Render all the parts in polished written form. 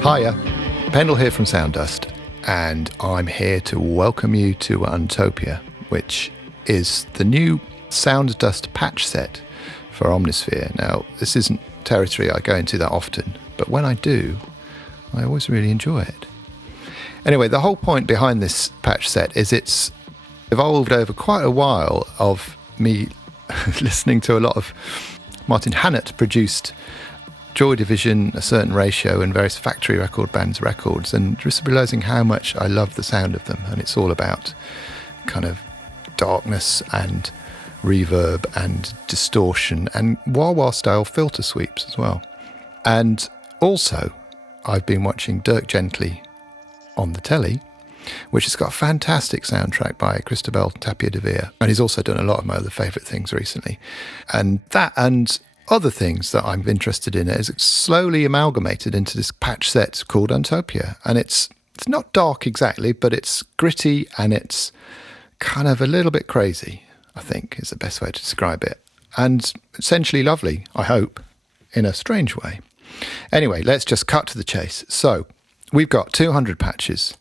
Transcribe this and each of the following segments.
Hiya, Pendle here from Dust, and I'm here to welcome you to Untopia, which is the new Dust patch set for Omnisphere. Now, this isn't territory I go into that often, but when I do, I always really enjoy it. Anyway, the whole point behind this patch set is it's evolved over quite a while of me listening to a lot of Martin Hannett produced Joy Division, A Certain Ratio, and various Factory Record Bands records, and just realising how much I love the sound of them. And it's all about kind of darkness and reverb and distortion and wah-wah style filter sweeps as well. And also, I've been watching Dirk Gently on the telly, which has got a fantastic soundtrack by Christabel Tapia de Veer, and he's also done a lot of my other favourite things recently. And that and other things that I'm interested in is slowly amalgamated into this patch set called Untopia. And it's not dark exactly, but it's gritty and it's kind of a little bit crazy, I think is the best way to describe it. And essentially lovely, I hope, in a strange way. Anyway, let's just cut to the chase. So we've got 200 patches,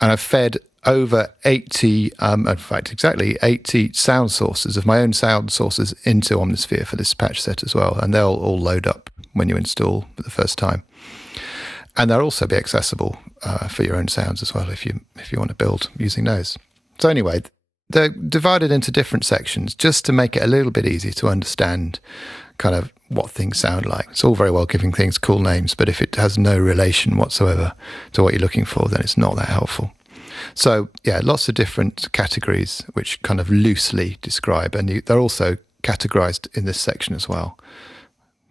and I've fed over 80, in fact, exactly 80 sound sources of my own sound sources into Omnisphere for this patch set as well. And they'll all load up when you install for the first time. And they'll also be accessible for your own sounds as well if you want to build using those. So anyway, they're divided into different sections just to make it a little bit easier to understand kind of what things sound like. It's all very well giving things cool names, but if it has no relation whatsoever to what you're looking for, then it's not that helpful. So yeah, lots of different categories which kind of loosely describe, and they're also categorized in this section as well.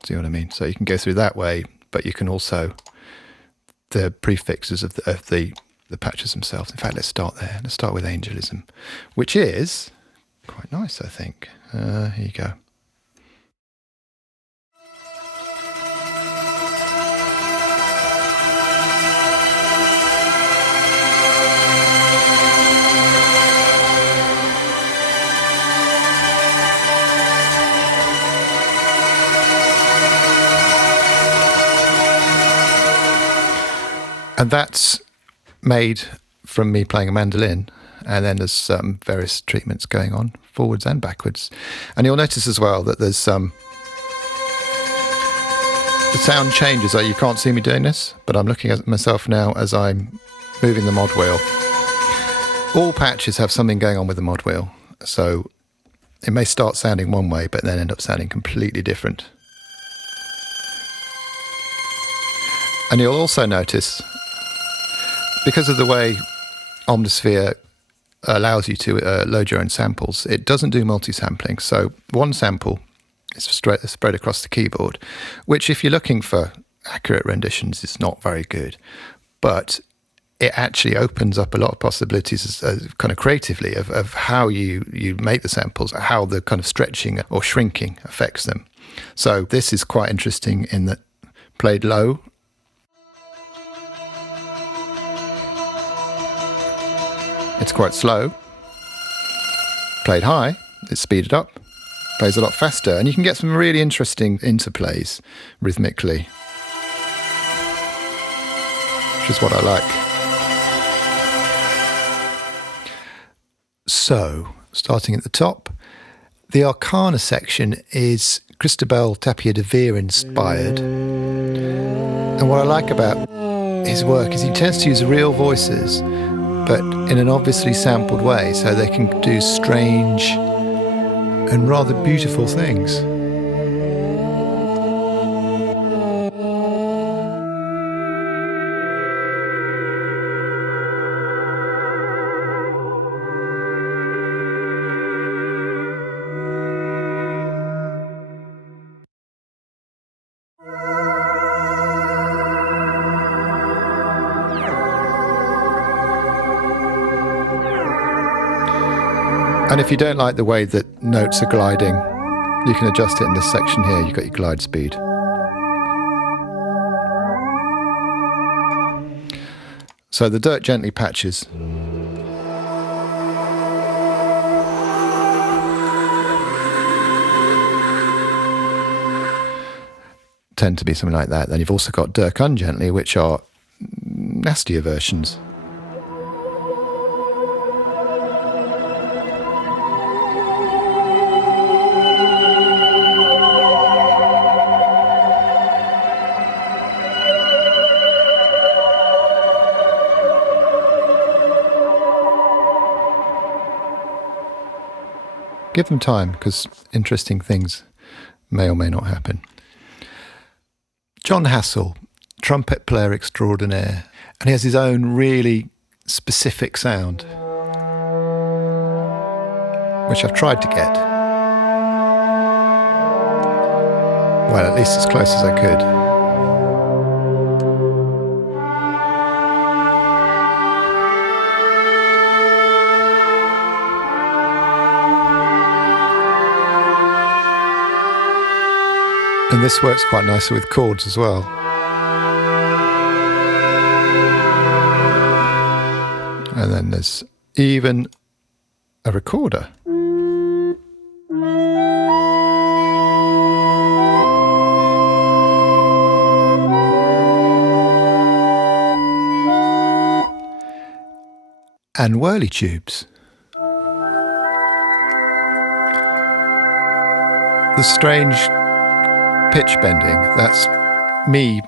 See what I mean? So you can go through that way, but you can also, the prefixes of the patches themselves. In fact, let's start there. Let's start with Angelism, which is quite nice, I think. Here you go. And that's made from me playing a mandolin, and then there's various treatments going on, forwards and backwards. And you'll notice as well that there's the sound changes. You can't see me doing this, but I'm looking at myself now as I'm moving the mod wheel. All patches have something going on with the mod wheel, so it may start sounding one way, but then end up sounding completely different. And you'll also notice, because of the way Omnisphere allows you to load your own samples, it doesn't do multi-sampling. So one sample is spread across the keyboard, which if you're looking for accurate renditions is not very good. But it actually opens up a lot of possibilities kind of creatively of how you make the samples, how the kind of stretching or shrinking affects them. So this is quite interesting in that played low, it's quite slow. Played high, it's speeded up, plays a lot faster, and you can get some really interesting interplays rhythmically, which is what I like. So, starting at the top, the Arcana section is Christabel Tapia de Veer inspired. And what I like about his work is he tends to use real voices, but in an obviously sampled way, so they can do strange and rather beautiful things. And if you don't like the way that notes are gliding, you can adjust it in this section here. You've got your glide speed. So the Dirt Gently patches tend to be something like that. Then you've also got Dirt Ungently, which are nastier versions. Give them time, because interesting things may or may not happen. John Hassell, trumpet player extraordinaire, and he has his own really specific sound, which I've tried to get. Well, at least as close as I could. And this works quite nicely with chords as well. And then there's even a recorder. And whirly tubes. The strange pitch bending, that's me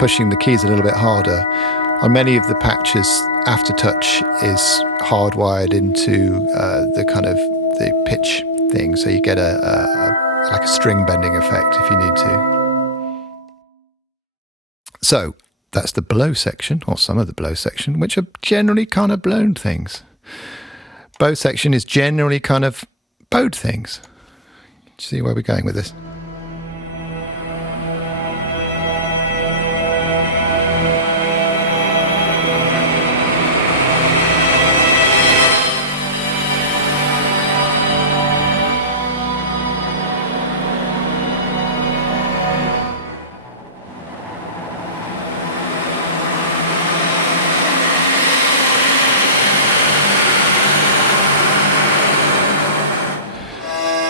pushing the keys a little bit harder. On many of the patches, aftertouch is hardwired into the kind of the pitch thing, so you get like a string bending effect if you need to. So that's the blow section, or some of the blow section, which are generally kind of blown things. Bow section is generally kind of bowed things. See where we're going with this?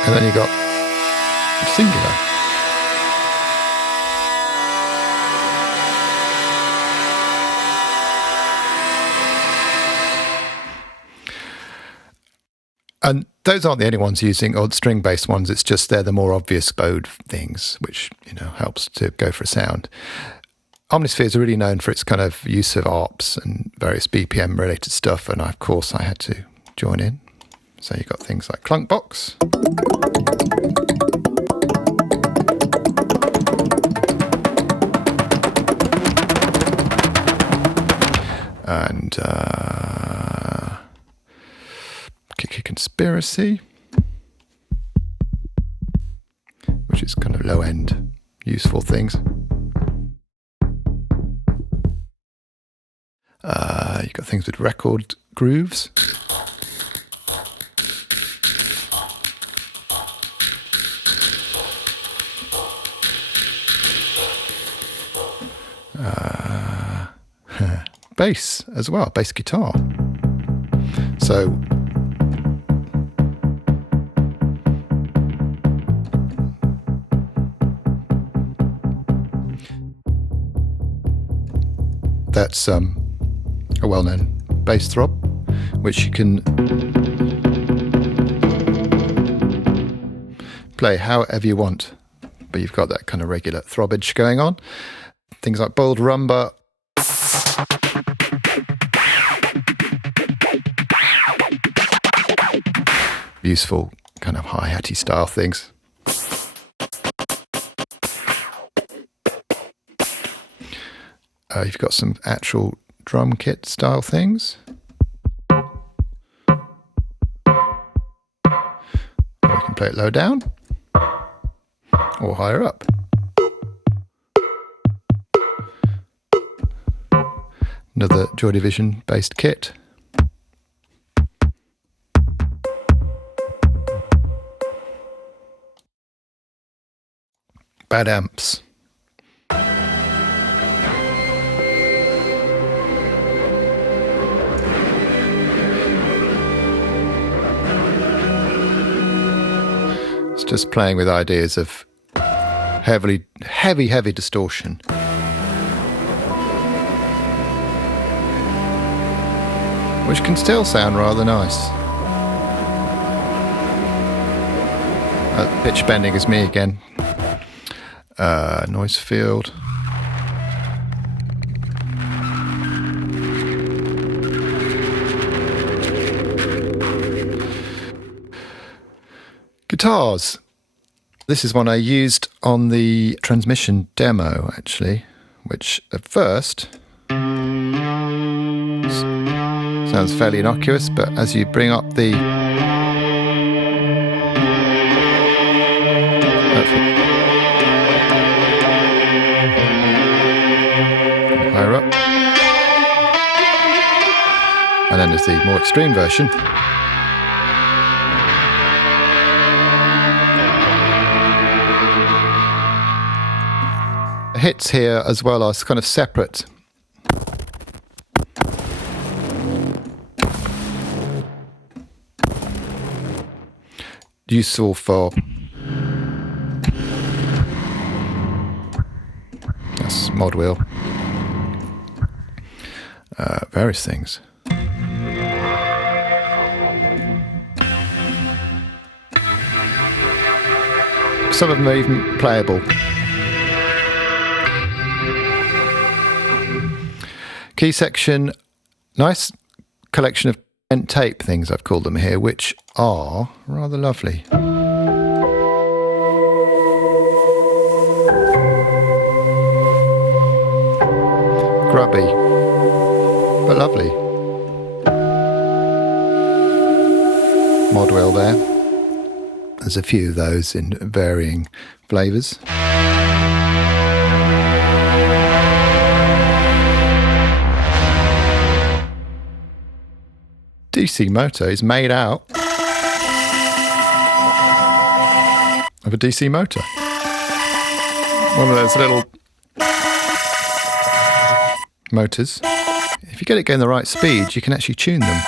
And then you got singular. And those aren't the only ones using, or string-based ones. It's just they're the more obvious bowed things, which, you know, helps to go for a sound. Omnisphere is really known for its kind of use of ARPs and various BPM-related stuff, and of course I had to join in. So you've got things like Clunkbox. And Kiki Conspiracy, which is kind of low-end, useful things. You've got things with record grooves. Bass as well, bass guitar. So that's a well-known bass throb, which you can play however you want, but you've got that kind of regular throbbage going on. Things like boiled rumba. Useful kind of hi-hatty style things. You've got some actual drum kit style things. Or you can play it low down or higher up. Another Joy Division based kit. Bad amps. It's just playing with ideas of heavy distortion. Which can still sound rather nice. Pitch bending is me again. Noise field. Guitars. This is one I used on the transmission demo, actually, which at first sounds fairly innocuous, but as you bring up the higher up, and then there's the more extreme version. Hits here as well as kind of separate. Useful for that's mod wheel, various things. Some of them are even playable. Key section, nice collection of bent tape things I've called them here, which are rather lovely. Grubby, but lovely. Mod wheel there. There's a few of those in varying flavours. DC motor is made out of a DC motor. One of those little motors. If you get it going the right speed, you can actually tune them.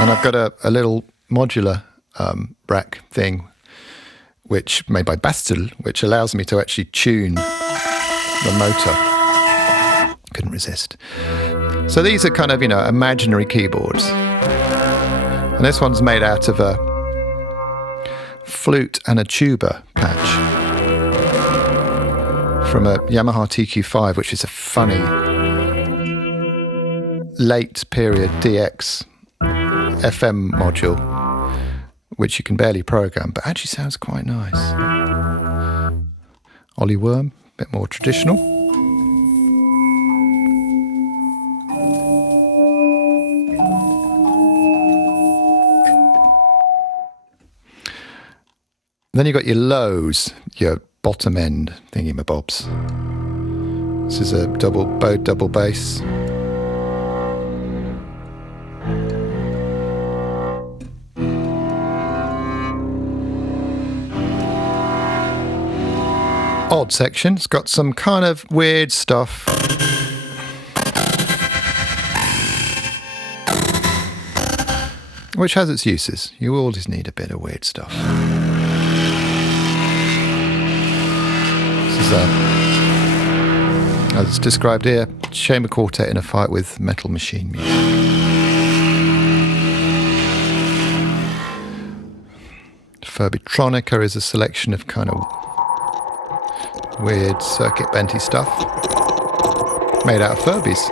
And I've got a little modular rack thing, which made by Bastel, which allows me to actually tune the motor. Couldn't resist. So these are kind of, imaginary keyboards. And this one's made out of a flute and a tuba patch from a Yamaha TQ5, which is a funny late period DX FM module, which you can barely program, but actually sounds quite nice. Ollie Worm, a bit more traditional. Then you've got your lows, your bottom end thingy-mabobs. This is a bowed double bass. Odd section. It's got some kind of weird stuff. Which has its uses. You always need a bit of weird stuff. This is as it's described here, chamber quartet in a fight with metal machine music. Furbitronica is a selection of kind of weird circuit benty stuff made out of Furbies.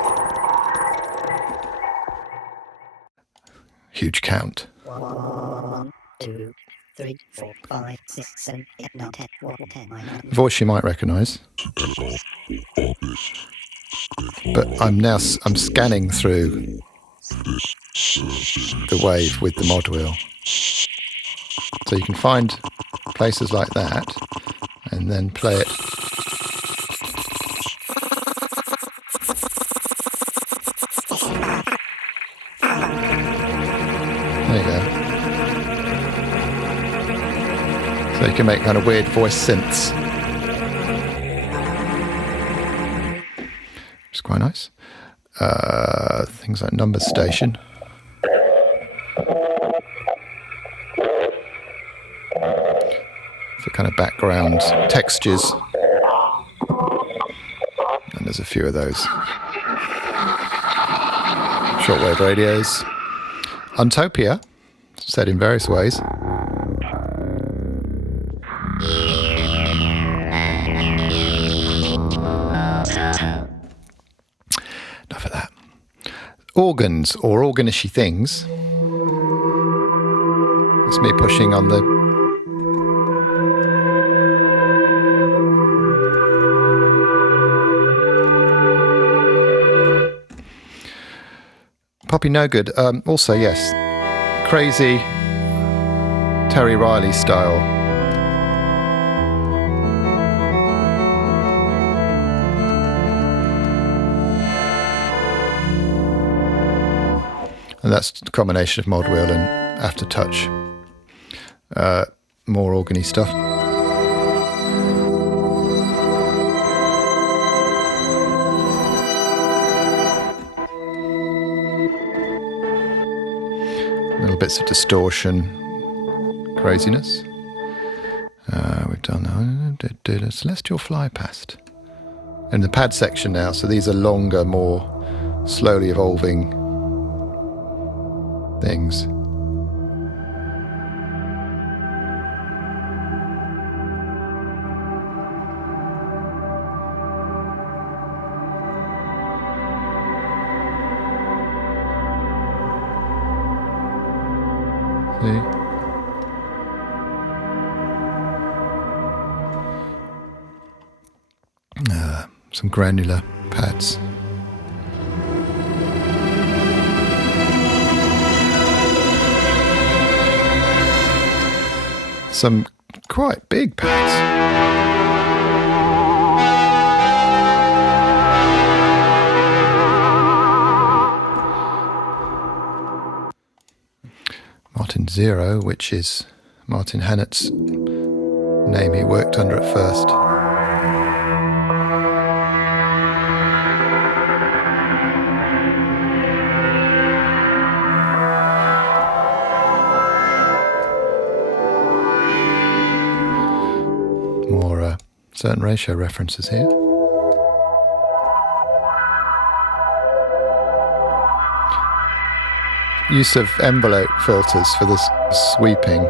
Huge count. 1, 2, 3, 4, 5, 6, 7, 8, 9, 10, 11, 10, 9. Voice you might recognise. But I'm scanning through the wave with the mod wheel. So you can find places like that and then play it. There you go. So So you can make kind of weird voice synths. Which is quite nice. Things like number station. For kind of background textures. And there's a few of those. Shortwave radios. Untopia, said in various ways. Enough of that. Organs, or organishy things. It's me pushing on the... Poppy No Good. Also, yes, crazy Terry Riley style. And that's a combination of mod wheel and aftertouch. More organy stuff. Little bits of distortion, craziness. We've done a celestial fly past. And the pad section now, so these are longer, more slowly evolving things. Some granular pads. Some quite big pads. Martin Zero, which is Martin Hannett's name he worked under at first. More certain ratio references here. Use of envelope filters for this sweeping.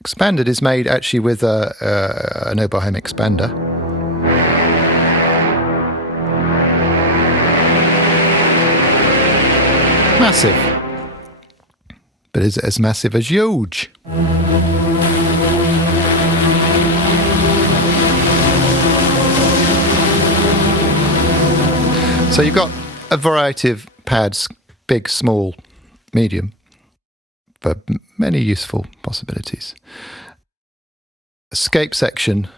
Expanded is made actually with an Oberheim expander. Massive. But is it as massive as huge? So you've got a variety of pads, big, small, medium, for many useful possibilities. Escape section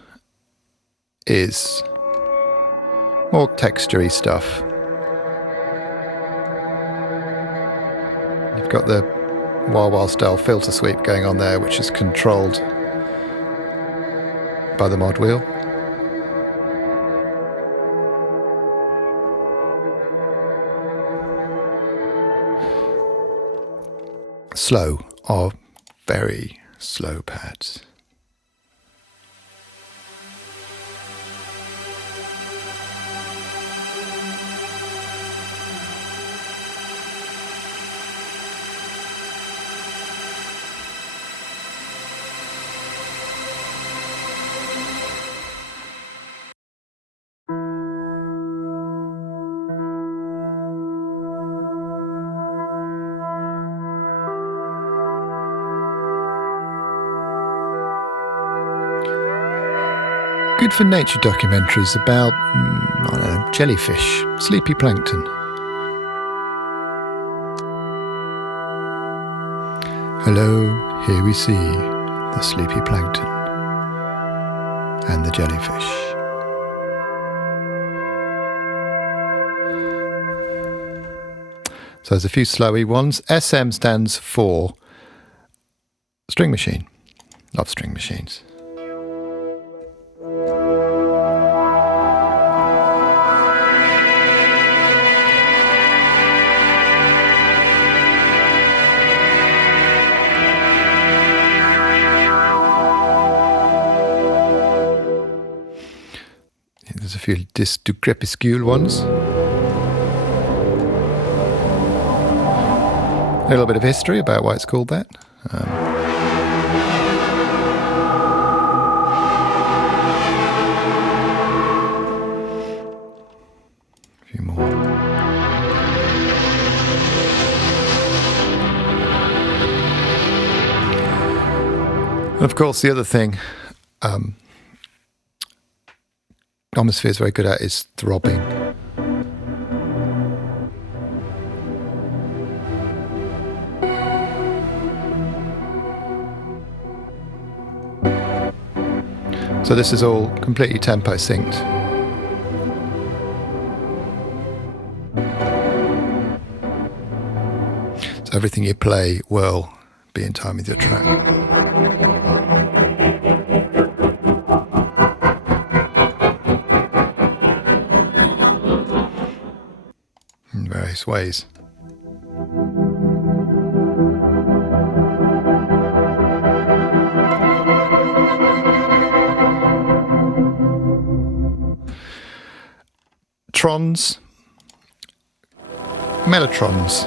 is more textury stuff. You've got the wah-wah style filter sweep going on there, which is controlled by the mod wheel. Slow are very slow pads. Good for nature documentaries about, I don't know, jellyfish, sleepy plankton. Hello, here we see the sleepy plankton and the jellyfish. So there's a few slowy ones. SM stands for string machine. Love string machines. There's a few Dust crepuscule ones. A little bit of history about why it's called that. A few more. And of course, the other thing Omnisphere is very good at is throbbing. So this is all completely tempo synced. So everything you play will be in time with your track. In various ways. Trons, mellotrons.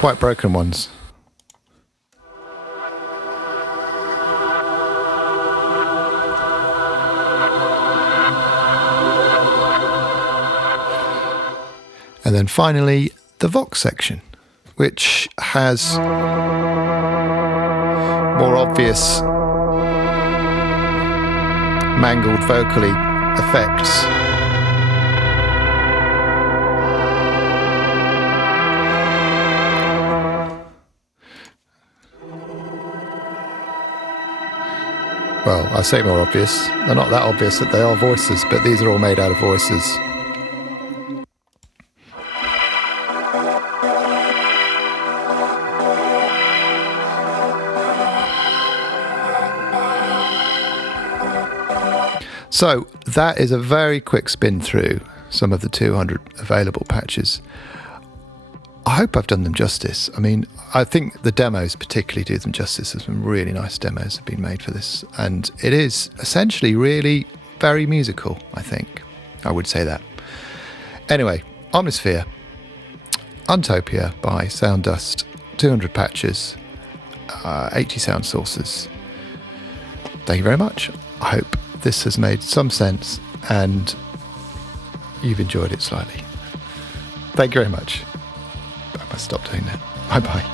Quite broken ones. And then finally, the Vox section, which has more obvious mangled vocally effects. Well, I say more obvious. They're not that obvious that they are voices, but these are all made out of voices. So that is a very quick spin through some of the 200 available patches. I hope I've done them justice. I mean, I think the demos particularly do them justice. There's some really nice demos have been made for this. And it is essentially really very musical, I think. I would say that. Anyway, Omnisphere, Untopia by Sound Dust, 200 patches, 80 sound sources. Thank you very much. I hope this has made some sense and you've enjoyed it slightly. Thank you very much. I must stop doing that. Bye bye.